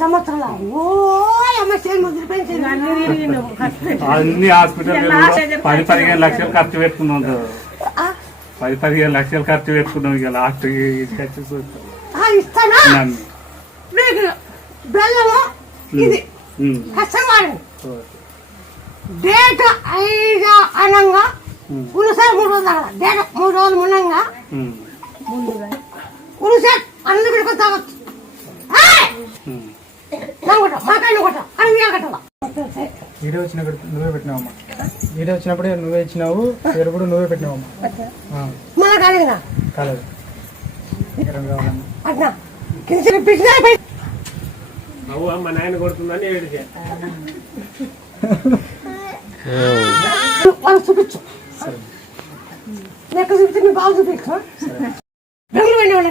సంవత్సరాలు అన్ని హాస్పిటల్ 10-15 లక్షలు ఖర్చు పెట్టుకున్నాం. 10-15 లక్షలు ఖర్చు పెట్టుకున్నాం. ఇక లాస్ట్ ఇస్తానా బెల్లము ఇది కష్టపడి డేట్ 5 అనంగా ఉలుసారి 3 రోజులు అక్కడ డేట్ 3 రోజులు మున్నంగా ఉలుసారి అన్ని పెట్టుకొని తాగొచ్చు. వీడియో వచ్చినప్పుడు నువ్వే పెట్టినావమ్మా. వీడియో వచ్చినప్పుడే నువ్వే ఇచ్చినావు, ఎరుపుడు నువ్వే పెట్టినావమ్మా. కాలేదు మా నాయన కొడుతుందని ఏడిచా చూపించు లెక్క చూపించి మీ బాగా చూపించు. బెంగళూరు